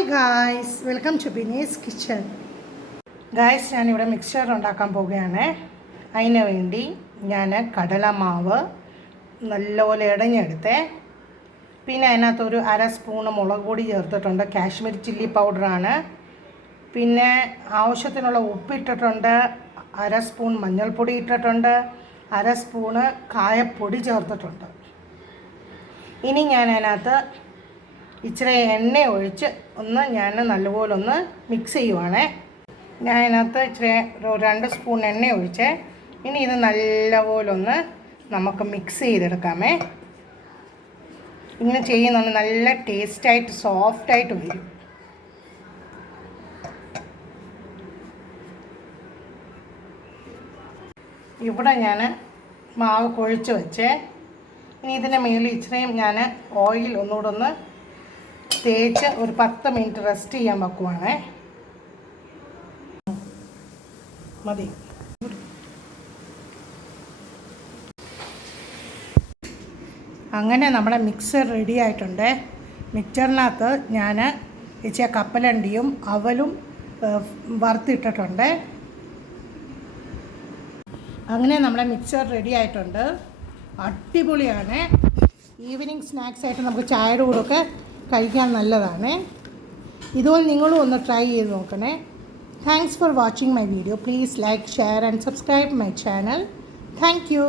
Hi guys, welcome to Bini's kitchen. Guys, ഞാനിവിടെ mixture ഉണ്ടാക്കാൻ പോവുകയാണ്. അതിന് വേണ്ടി ഞാൻ കടലമാവ് നല്ലപോലെ ഇടഞ്ഞെടുത്തേ. പിന്നെ അതിനകത്തൊരു 1/2 സ്പൂണ് മുളക് പൊടി ചേർത്തിട്ടുണ്ട്. കാശ്മീരി ചില്ലി പൗഡറാണ്. പിന്നെ ആവശ്യത്തിനുള്ള ഉപ്പിട്ടിട്ടുണ്ട്. 1/2 സ്പൂൺ മഞ്ഞൾപ്പൊടി ഇട്ടിട്ടുണ്ട്. 1/2 സ്പൂണ് കായപ്പൊടി ചേർത്തിട്ടുണ്ട്. ഇനി ഞാൻ അതിനകത്ത് ഇച്ചിരി എണ്ണ ഒഴിച്ച് ഞാൻ നല്ലപോലെ ഒന്ന് മിക്സ് ചെയ്യുവാണേ. ഞാൻ അതിനകത്ത് ഇച്ചിരി 2 സ്പൂൺ എണ്ണ ഒഴിച്ച് ഇനി ഇത് നല്ലപോലെ ഒന്ന് നമുക്ക് മിക്സ് ചെയ്തെടുക്കാമേ. ഇങ്ങനെ ചെയ്യുന്നുണ്ട് നല്ല ടേസ്റ്റായിട്ട് സോഫ്റ്റായിട്ട് വരും. ഇവിടെ ഞാൻ മാവ് കുഴച്ച് വെച്ച് ഇനി ഇതിൻ്റെ മേളിൽ ഇച്ചിരിയും ഞാൻ ഓയിൽ ഒന്നുകൂടെ ഒന്ന് തേച്ച് ഒരു 10 മിനിറ്റ് റെസ്റ്റ് ചെയ്യാൻ വെക്കുവാണേ. മതി. അങ്ങനെ നമ്മുടെ മിക്സർ റെഡി ആയിട്ടുണ്ട്. മിക്സറിനകത്ത് ഞാൻ ഇച്ചിരി കപ്പലണ്ടിയും അവലും വറുത്തിട്ടിട്ടുണ്ട്. അങ്ങനെ നമ്മുടെ മിക്സർ റെഡി ആയിട്ടുണ്ട്. അടിപൊളിയാണ്. ഈവനിങ് സ്നാക്സ് ആയിട്ട് നമുക്ക് ചായയുടെ കൂടെയൊക്കെ കഴിക്കാൻ നല്ലതാണ്. ഇതുപോലെ നിങ്ങളും ഒന്ന് ട്രൈ ചെയ്ത് നോക്കണേ. Thanks for watching my video. Please like, share and subscribe my channel. Thank you.